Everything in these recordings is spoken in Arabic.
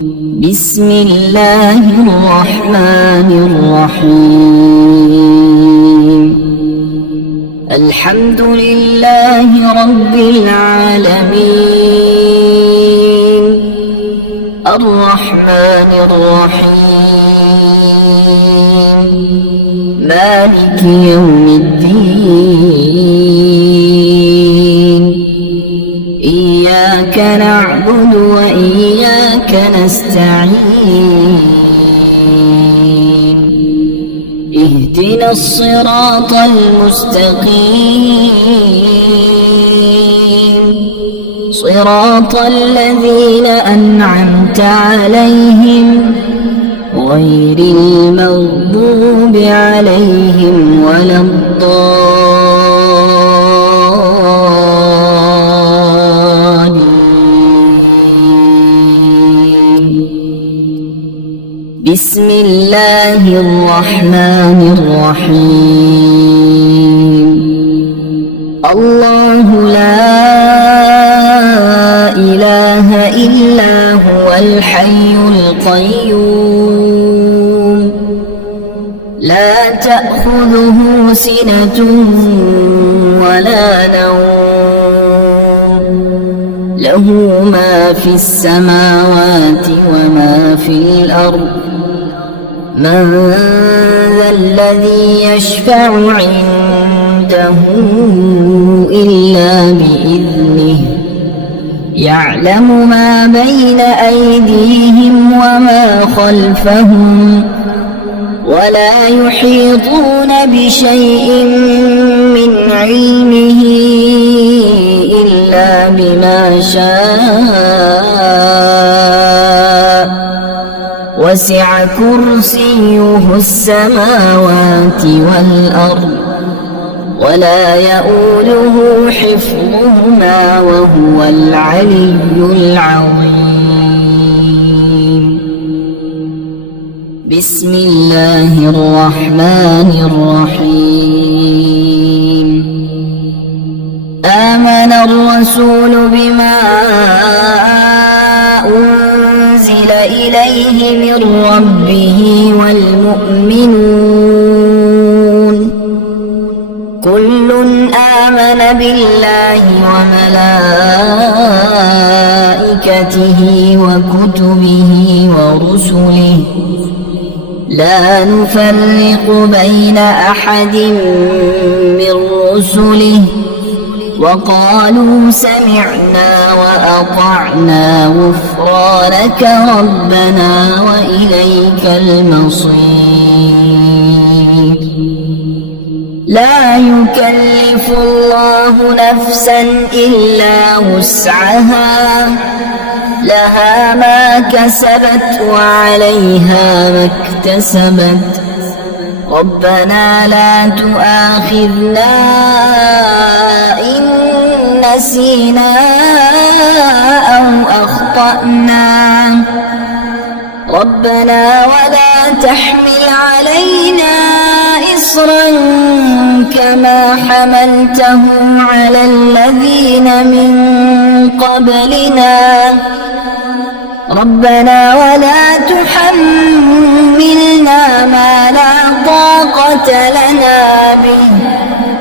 بسم الله الرحمن الرحيم. الحمد لله رب العالمين، الرحمن الرحيم، مالك يوم الدين. إياك نعبد وإياك نستعين. اهدنا الصراط المستقيم، صراط الذين أنعمت عليهم غير المغضوب عليهم ولا بسم الله الرحمن الرحيم. الله لا إله إلا هو الحي القيوم، لا تأخذه سنة ولا نوم، له ما في السماوات وما في الأرض. من ذا الذي يشفع عنده إلا بإذنه، يعلم ما بين أيديهم وما خلفهم، ولا يحيطون بشيء من علمه إلا بما شاء، وسع كرسيه السماوات والأرض، ولا يؤوده حفظهما وهو العلي العظيم. بسم الله الرحمن الرحيم. آمن الرسول بما أنزل إليه من ربه والمؤمنون، كل آمن بالله وملائكته وكتبه ورسله، لا نفرق بين أحد من رسله، وقالوا سمعنا وأطعنا غفرانك ربنا وإليك المصير. لا يكلف الله نفسا إلا وسعها، لها ما كسبت وعليها ما اكتسبت. ربنا لا تؤاخذنا إن نسينا أو أخطأنا، ربنا ولا تحمل علينا إصرا كما حملته على الذين من قبلنا، ربنا ولا تحملنا ما لا طاقة لنا به،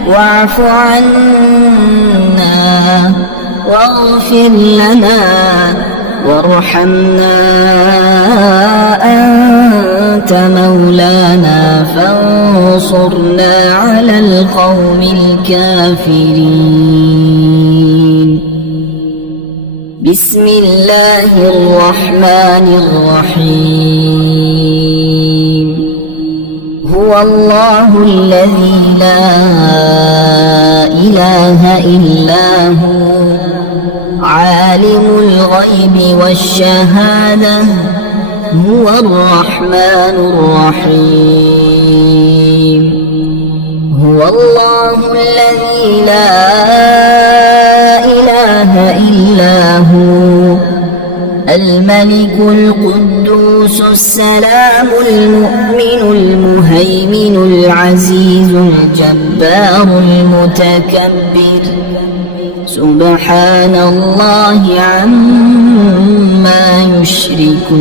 واعف عنا واغفر لنا وارحمنا، أنت مولانا فانصرنا على القوم الكافرين. بسم الله الرحمن الرحيم. هو الله الذي لا إله إلا هو، عالم الغيب والشهادة، هو الرحمن الرحيم. هو الله الذي لا إله إلا هو، الملك القدوس السلام المؤمن المهيمن العزيز الجبار المتكبر، سبحان الله عما يشركون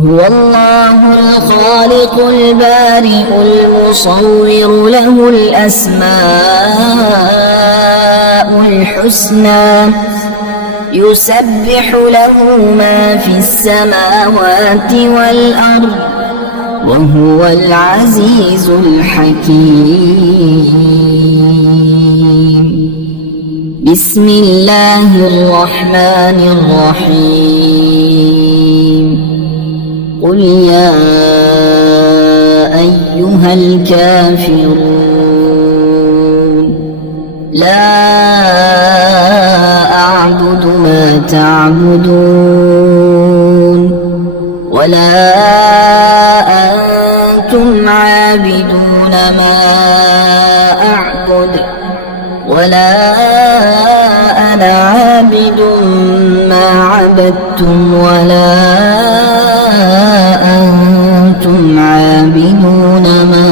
هو الله الخالق البارئ المصور له الأسماء الحسنى يسبح له ما في السماوات والأرض وهو العزيز الحكيم بسم الله الرحمن الرحيم قل يا أيها الكافرون لا أعبد ما تعبدون ولا أنتم عابدون ما أعبد ولا أنا عابد ما عبدتم ولا أنتم عابدون ما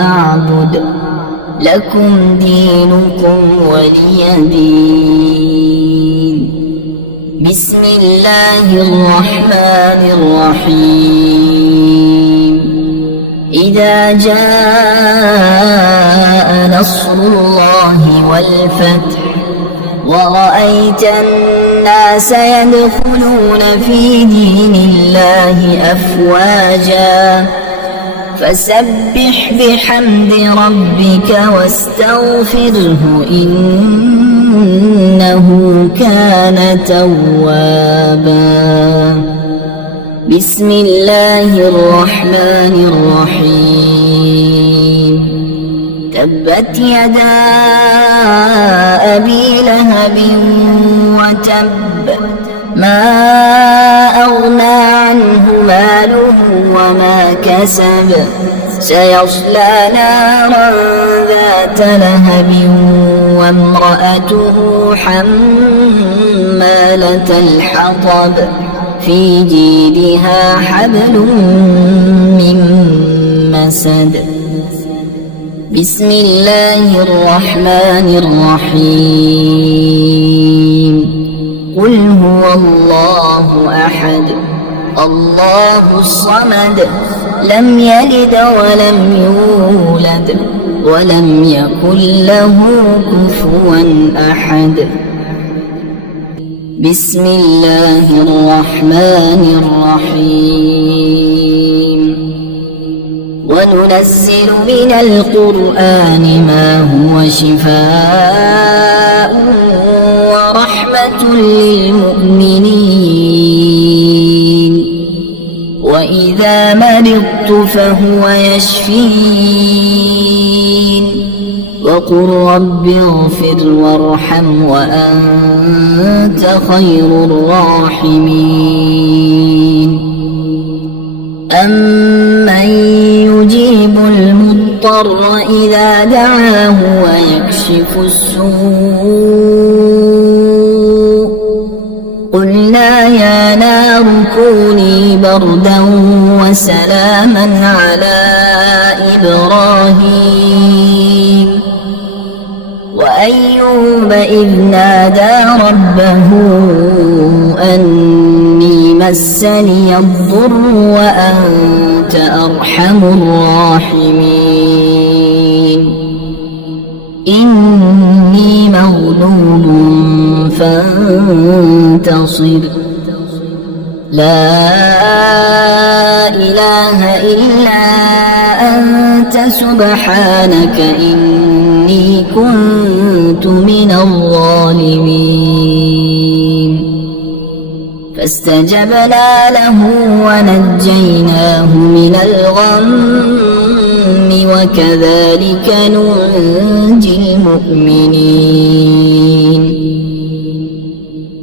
أعبد لكم دينكم ولي دين بسم الله الرحمن الرحيم إذا جاء نصر الله والفتح ورأيت الناس يدخلون في دين الله أفواجا فسبح بحمد ربك واستغفره إنه كان توابا بسم الله الرحمن الرحيم تبت يدا أبي لهب وتب ما أغنى عنه ماله وما كسب سيصلى نارا ذات لهب وامرأته حمالة الحطب في جيدها حبل من مسد بسم الله الرحمن الرحيم قل هو الله أحد الله الصمد لم يلد ولم يولد ولم يكن له كفوا أحد بسم الله الرحمن الرحيم وننزل من القرآن ما هو شفاء ورحمة للمؤمنين وإذا مرضت فهو يشفين وقل رب اغفر وارحم وأنت خير الراحمين أمن يجيب المضطر إذا دعاه ويكشف السوء قلنا يا نار كوني بردا وسلاما على إبراهيم وأيوب إذ نادى ربه أني مسني الضر وأنت أرحم الراحمين إني مغلوب فانتصر لا إله إلا أنت سبحانك إني كنت من الظالمين فاستجبنا له ونجيناه من الغم وكذلك ننجي المؤمنين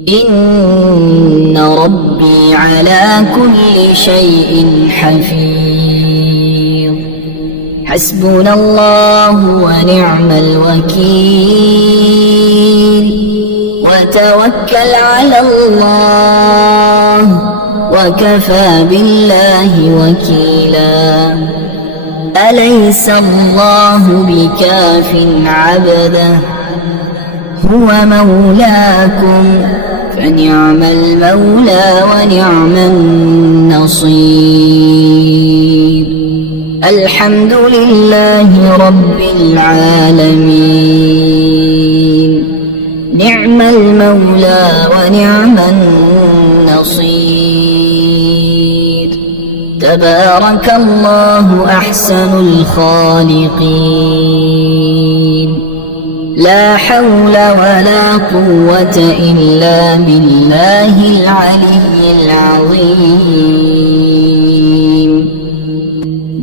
إن ربي على كل شيء حفيظ حسبنا الله ونعم الوكيل وتوكل على الله وكفى بالله وكيلا أليس الله بكاف عبده هو مولاكم فنعم المولى ونعم النصير الحمد لله رب العالمين نعم المولى ونعم النصير تبارك الله أحسن الخالقين لا حول ولا قوة إلا بالله العلي العظيم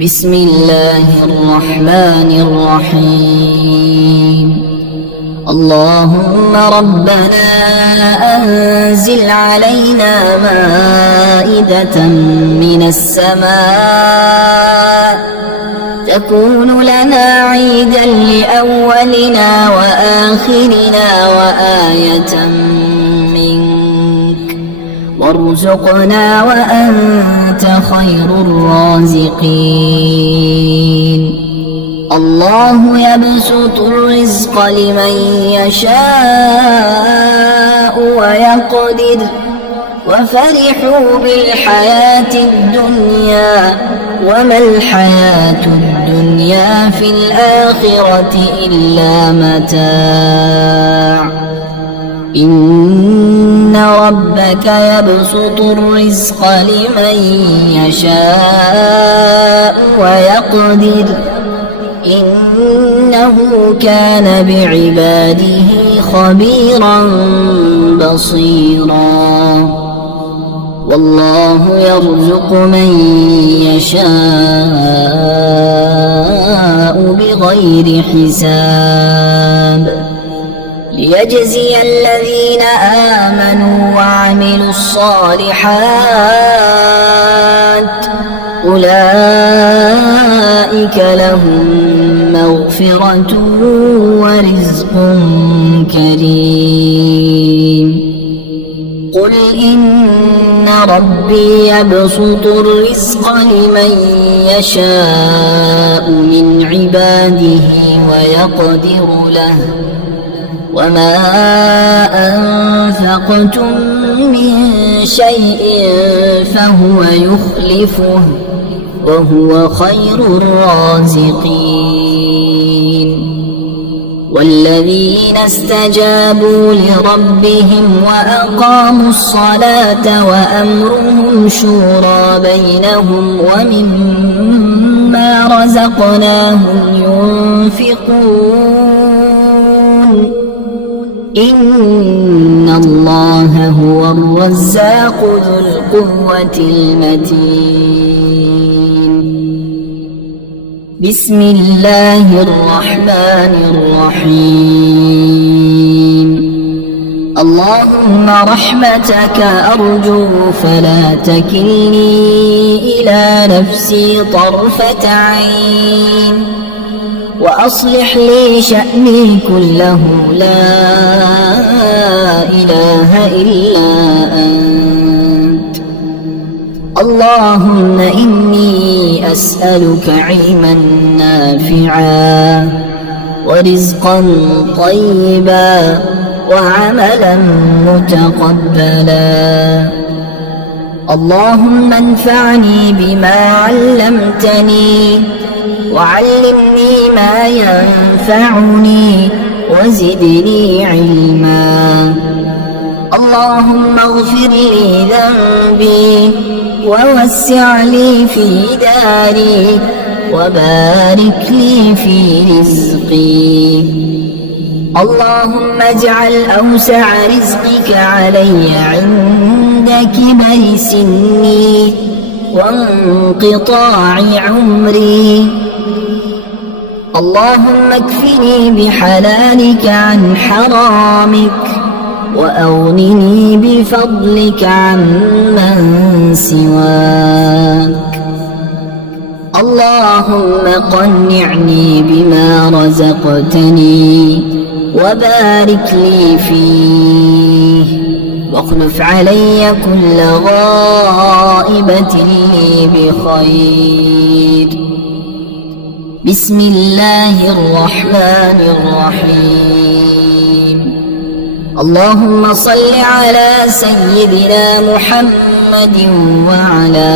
بسم الله الرحمن الرحيم اللهم ربنا أنزل علينا مائدة من السماء تكون لنا عيدا لأولنا وآخرنا وآية منك وارزقنا وأنت خير الرازقين الله يبسط الرزق لمن يشاء ويقدر وفرحوا بالحياة الدنيا وما الحياة الدنيا في الآخرة إلا متاع إن ربك يبسط الرزق لمن يشاء ويقدر إنه كان بعباده خبيرا بصيرا والله يرزق من يشاء بغير حساب ليجزي الذين آمنوا وعملوا الصالحات أولئك لهم مغفرة ورزق كريم قل إن ربي يبسط الرزق لمن يشاء من عباده ويقدر له وما أنفقتم من شيء فهو يخلفه وهو خير الرازقين والذين استجابوا لربهم وأقاموا الصلاة وأمرهم شورى بينهم ومما رزقناهم ينفقون إن الله هو الرزاق ذو القوة المتين بسم الله الرحمن الرحيم اللهم رحمتك أرجو فلا تكلني إلى نفسي طرفة عين وأصلح لي شأني كله لا إله إلا أنت اللهم إني أسألك علما نافعا ورزقا طيبا وعملا متقبلا اللهم انفعني بما علمتني وعلمني ما ينفعني وزدني علما اللهم اغفر لي ذنبي ووسع لي في داري وبارك لي في رزقي اللهم اجعل أوسع رزقك علي عند كبر سني وانقطاع عمري اللهم اكفني بحلالك عن حرامك وأغنني بفضلك عمن سواك اللهم قنعني بما رزقتني وبارك لي فيه واخلف علي كل غائبة لي بخير بسم الله الرحمن الرحيم. اللهم صل على سيدنا محمد وعلى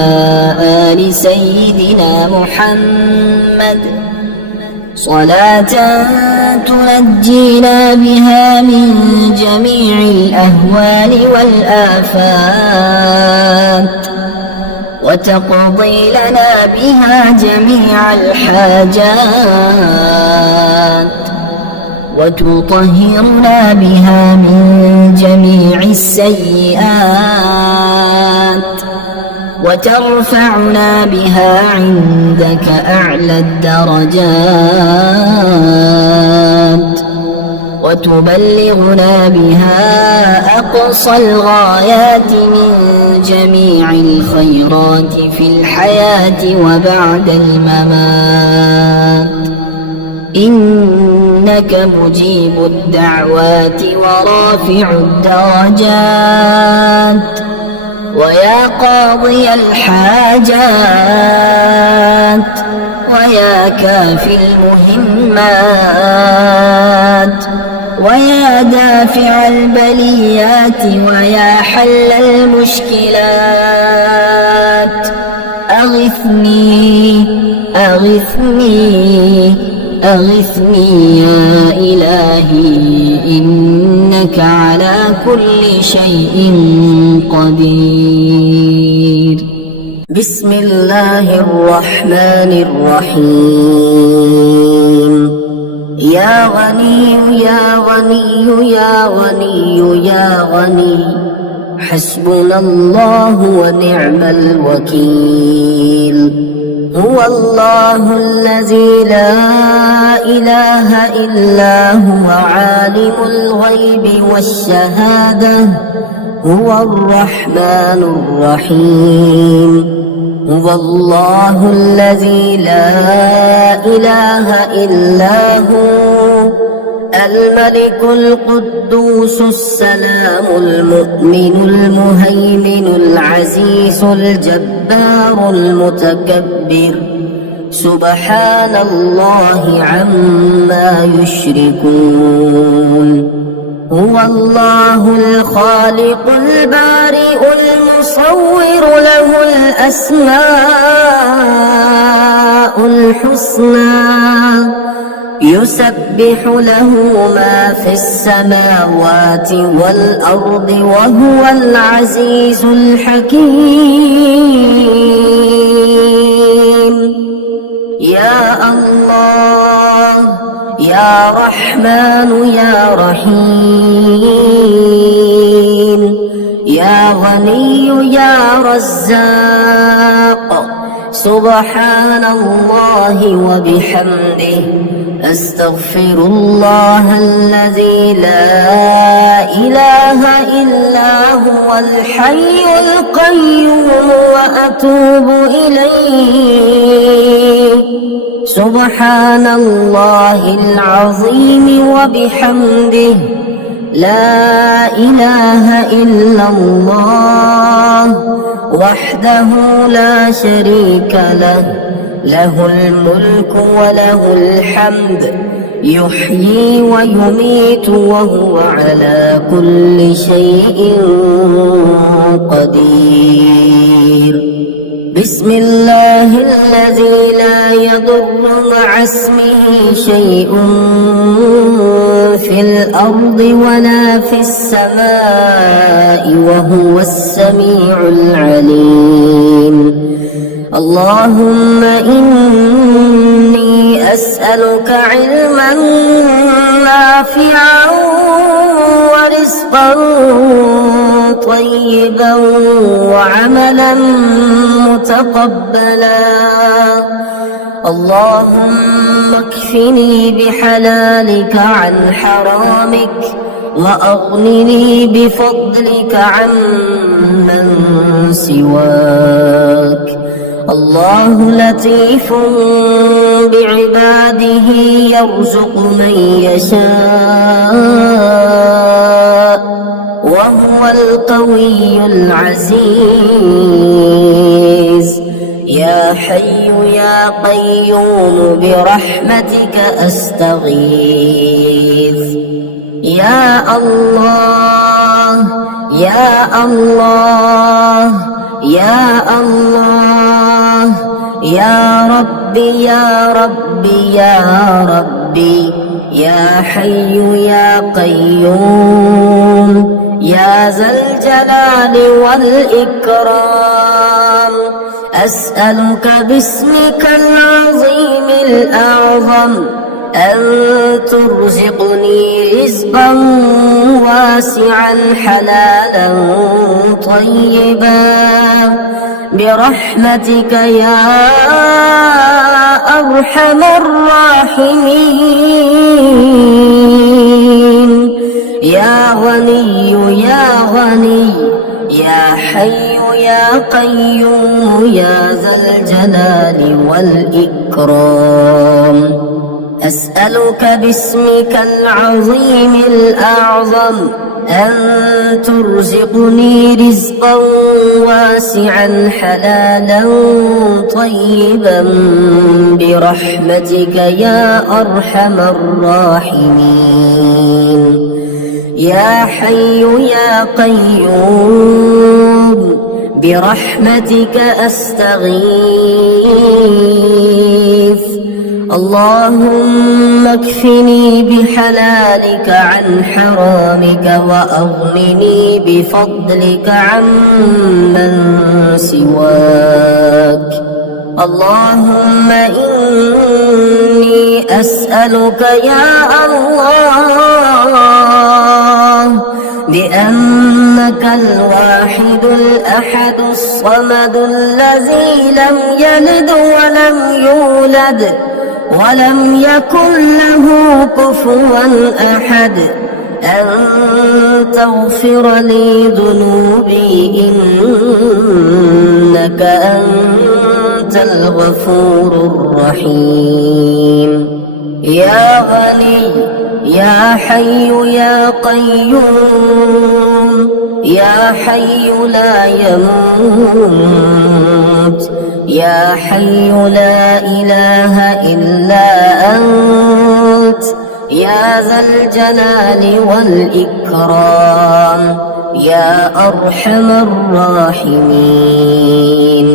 آل سيدنا محمد صلاة تنجينا بها من جميع الأهوال والآفات وتقضي لنا بها جميع الحاجات وتطهرنا بها من جميع السيئات وترفعنا بها عندك أعلى الدرجات وتبلغنا بها أقصى الغايات من جميع الخيرات في الحياة وبعد الممات. إنك مجيب الدعوات ورافع الدرجات ويا قاضي الحاجات ويا كافي المهمات ويا دافع البليات ويا حل المشكلات. أغثني أغثني أغثني يا إلهي إنك على كل شيء قدير. بسم الله الرحمن الرحيم. يا غني يا غني يا غني يا غني حسبنا الله ونعم الوكيل. هو الله الذي لا إله إلا هو عالم الغيب والشهادة هو الرحمن الرحيم. هو الله الذي لا إله إلا هو الملك القدوس السلام المؤمن المهيمن العزيز الجبار المتكبر سبحان الله عما يشركون. هو الله الخالق البارئ المصور له الأسماء الحسنى يسبح له ما في السماوات والأرض وهو العزيز الحكيم. يا الله يا رحمن يا رحيم يا غني يا رزاق سبحان الله وبحمده أستغفر الله الذي لا إله إلا هو الحي القيوم وأتوب إليه. سبحان الله العظيم وبحمده لا إله إلا الله وحده لا شريك له له الملك وله الحمد يحيي ويميت وهو على كل شيء قدير. بسم الله الذي لا يضر مع اسمه شيء في الأرض ولا في السماء وهو السميع العليم. اللهم إني أسألك علما نافعا ورزقا طيبا وعملا متقبلا. اللهم اكفني بحلالك عن حرامك وأغنني بفضلك عمن سواك. الله لطيف بعباده يرزق من يشاء وهو القوي العزيز. يا حي يا قيوم برحمتك أستغيث. يا الله يا الله يا الله يا ربي يا ربي يا ربي يا حي يا قيوم يا ذا الجلال والإكرام، أسألك باسمك العظيم الأعظم أن ترزقني رزقا واسعا حلالا طيبا برحمتك يا أرحم الراحمين. يا غني يا غني يا حي يا قيوم يا ذا الجلال والإكرام، أسألك باسمك العظيم الأعظم أن ترزقني رزقا واسعا حلالا طيبا برحمتك يا أرحم الراحمين. يا حي يا قيوم برحمتك أستغيث. اللهم اكفني بحلالك عن حرامك وأغنني بفضلك عمن سواك. اللهم إني أسألك يا الله بأنك الواحد الأحد الصمد الذي لم يلد ولم يولد ولم يكن له كفوا أحد أن تغفر لي ذنوبي إنك أنت الغفور الرحيم. يا غني يا حي يا قيوم يا حي لا يموت يا حي لا إله إلا أنت يا ذا الجلال والإكرام يا أرحم الراحمين.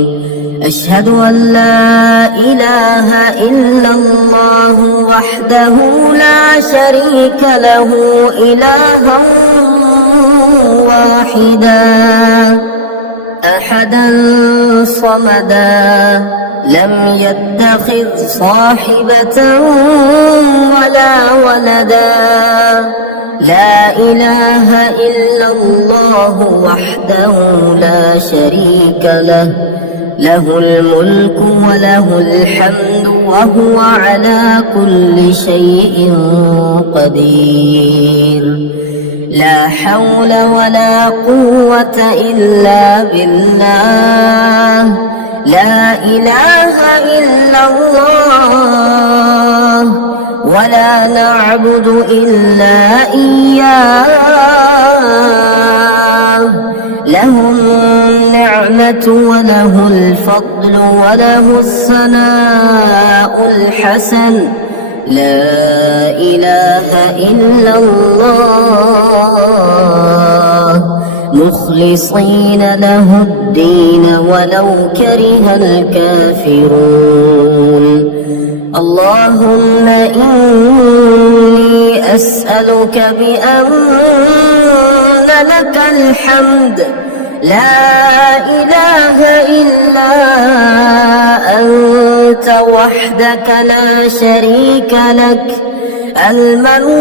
أشهد أن لا إله إلا الله وحده لا شريك له إلها واحدا أحدا صمدا لم يتخذ صاحبة ولا ولدا لا إله إلا الله وحده لا شريك له له الملك وله الحمد وهو على كل شيء قدير. لا حول ولا قوة إلا بالله. لا إله إلا الله ولا نعبد إلا إياه. له النعمة وله الفضل وله الثناء الحسن. لا إله إلا الله مخلصين له الدين ولو كره الكافرون. اللهم إني أسألك بأن لك الحمد لا إله إلا أنت وحدك لا شريك لك المنان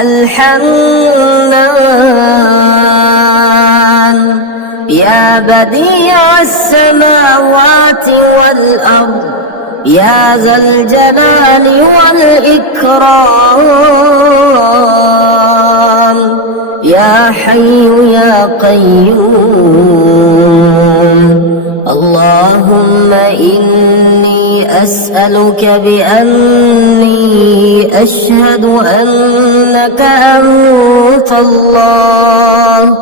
الحنان يا بديع السماوات والأرض يا ذا الجلال والإكرام يا حي يا قيوم. اللهم إني أسألك بأني أشهد أنك أنت الله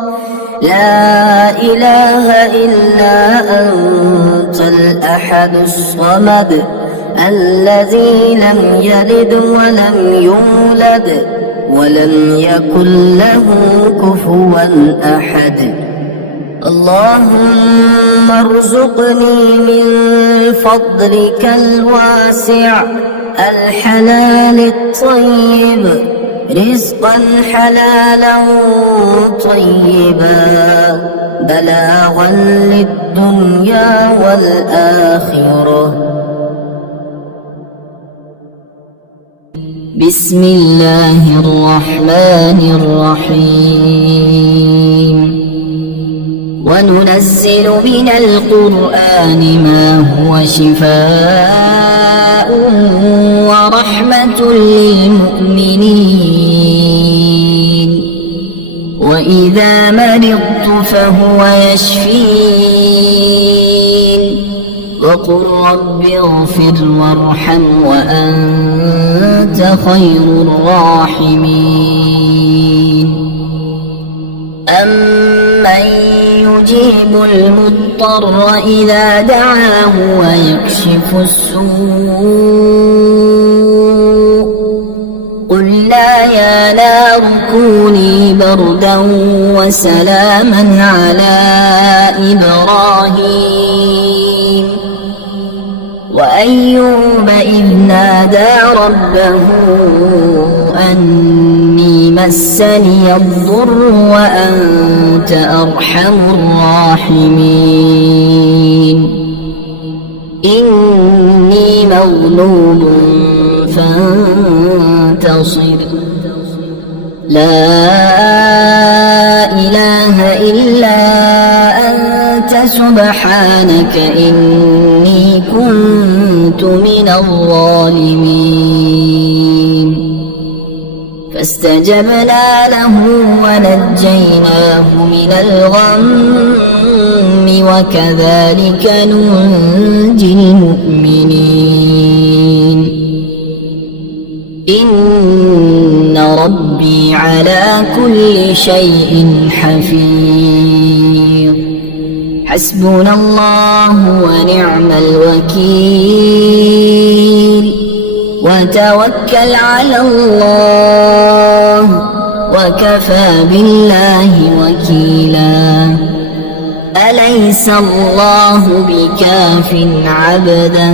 لا إله إلا أنت الأحد الصمد الذي لم يلد ولم يولد ولم يكن له كفوا أحد. اللهم ارزقني من فضلك الواسع الحلال الطيب رزقا حلالا طيبا بلاغا للدنيا والآخرة. بسم الله الرحمن الرحيم. وننزل من القرآن ما هو شفاء ورحمة للمؤمنين وإذا مرضت فهو يشفين وقل رب اغفر وارحم وأنت خير الراحمين. أمن يجيب المضطر إذا دعاه ويكشف السوء قلنا يا نار كوني بردا وسلاما على إبراهيم وأيوب إذ نادى ربه أني مسني الضر وأنت أرحم الراحمين. إني مغلوب فانتصر. لا إله إلا أنت سبحانك إني كنت من الظالمين. فاستجبنا له ونجيناه من الغم وكذلك ننجي المؤمنين. إن ربي على كل شيء حفيظ. حسبنا الله ونعم الوكيل. وتوكل على الله وكفى بالله وكيلا. أليس الله بكاف عبده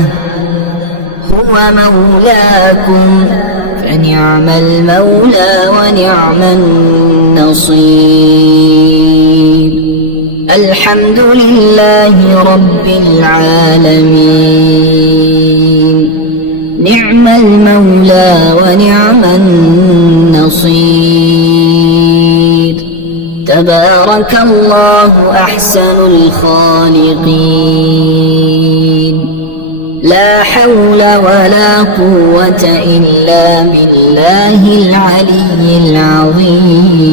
هو مولاكم فنعم المولى ونعم النصير. الحمد لله رب العالمين. نعم المولى ونعم النصير. تبارك الله أحسن الخالقين. لا حول ولا قوة إلا بالله العلي العظيم.